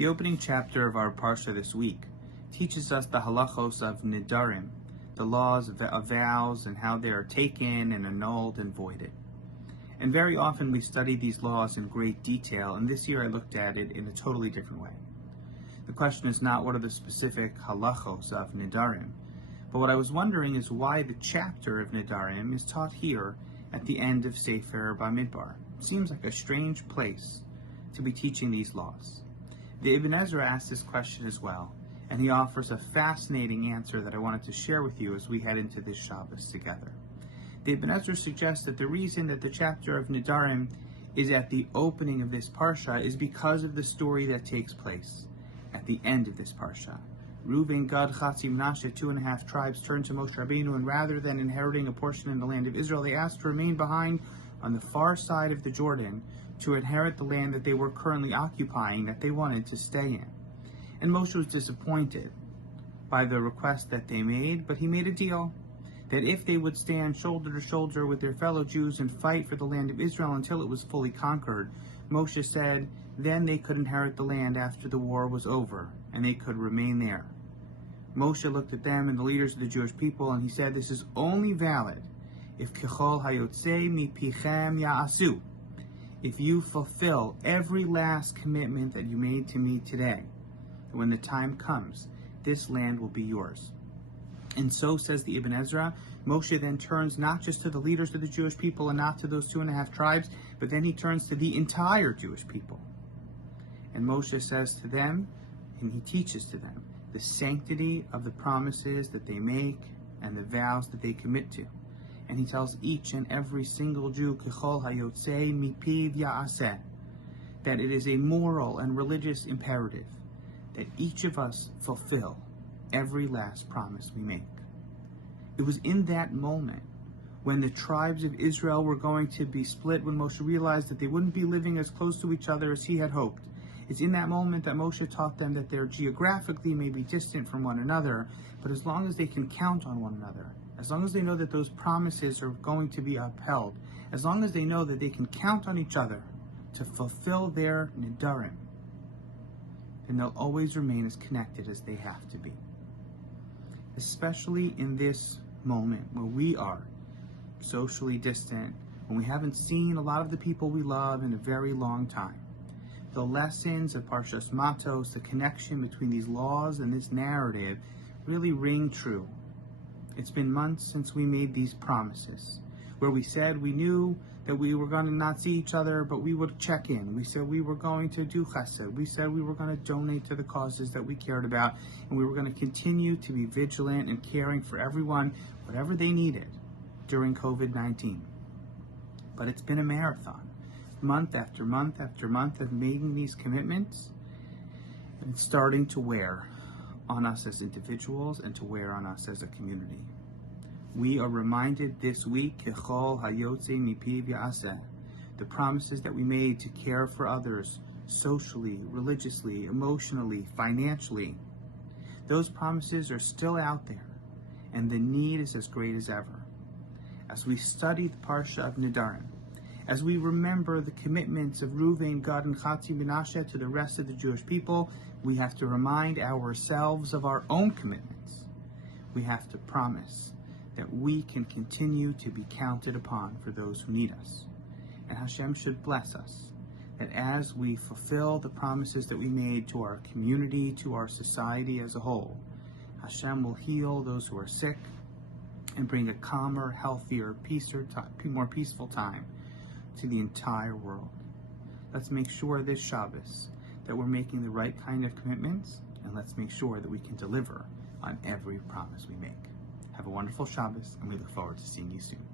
The opening chapter of our parsha this week teaches us the halachos of nidarim, the laws of vows and how they are taken and annulled and voided. And very often we study these laws in great detail, and this year I looked at it in a totally different way. The question is not what are the specific halachos of nidarim, but what I was wondering is why the chapter of nidarim is taught here at the end of Sefer Bamidbar. It seems like a strange place to be teaching these laws. The Ibn Ezra asked this question as well, and he offers a fascinating answer that I wanted to share with you as we head into this Shabbos together. The Ibn Ezra suggests that the reason that the chapter of Nidarim is at the opening of this parsha is because of the story that takes place at the end of this parsha. Reuben, Gad, Chatzi, Menashe, 2.5 tribes, turned to Moshe Rabbeinu, and rather than inheriting a portion in the land of Israel, they asked to remain behind on the far side of the Jordan to inherit the land that they were currently occupying, that they wanted to stay in. And Moshe was disappointed by the request that they made, but he made a deal that if they would stand shoulder to shoulder with their fellow Jews and fight for the land of Israel until it was fully conquered, Moshe said, then they could inherit the land after the war was over, and they could remain there. Moshe looked at them and the leaders of the Jewish people, and he said, this is only valid if Kechol Hayotzei Mipichem Ya'asu, if you fulfill every last commitment that you made to me today. When the time comes, this land will be yours. And so, says the Ibn Ezra, Moshe then turns not just to the leaders of the Jewish people and not to those 2.5 tribes, but then he turns to the entire Jewish people. And Moshe says to them, and he teaches to them, the sanctity of the promises that they make and the vows that they commit to. And he tells each and every single Jew, Kechol Hayotzei Mipiv Ya'aseh, that it is a moral and religious imperative that each of us fulfill every last promise we make. It was in that moment when the tribes of Israel were going to be split, when Moshe realized that they wouldn't be living as close to each other as he had hoped. It's in that moment that Moshe taught them that they're geographically maybe distant from one another, but as long as they can count on one another, as long as they know that those promises are going to be upheld, as long as they know that they can count on each other to fulfill their nidarim, then they'll always remain as connected as they have to be. Especially in this moment where we are socially distant, when we haven't seen a lot of the people we love in a very long time. The lessons of Parshas Matot, the connection between these laws and this narrative, really ring true. It's been months since we made these promises, where we said we knew that we were going to not see each other, but we would check in. We said we were going to do chesed. We said we were going to donate to the causes that we cared about, and we were going to continue to be vigilant and caring for everyone, whatever they needed during COVID-19. But it's been a marathon, month after month after month of making these commitments, and it's starting to wear on us as individuals and to wear on us as a community. We are reminded this week, Kechol Hayotzei Mipiv Ya'aseh, the promises that we made to care for others socially, religiously, emotionally, financially. Those promises are still out there, and the need is as great as ever. As we study the Parsha of Nidarim, as we remember the commitments of Reuven, Gad, and Chatzi, Menashe to the rest of the Jewish people, we have to remind ourselves of our own commitments. We have to promise that we can continue to be counted upon for those who need us. And Hashem should bless us, that as we fulfill the promises that we made to our community, to our society as a whole, Hashem will heal those who are sick and bring a calmer, healthier, more peaceful time to the entire world. Let's make sure this Shabbos that we're making the right kind of commitments, and let's make sure that we can deliver on every promise we make. Have a wonderful Shabbos, and we look forward to seeing you soon.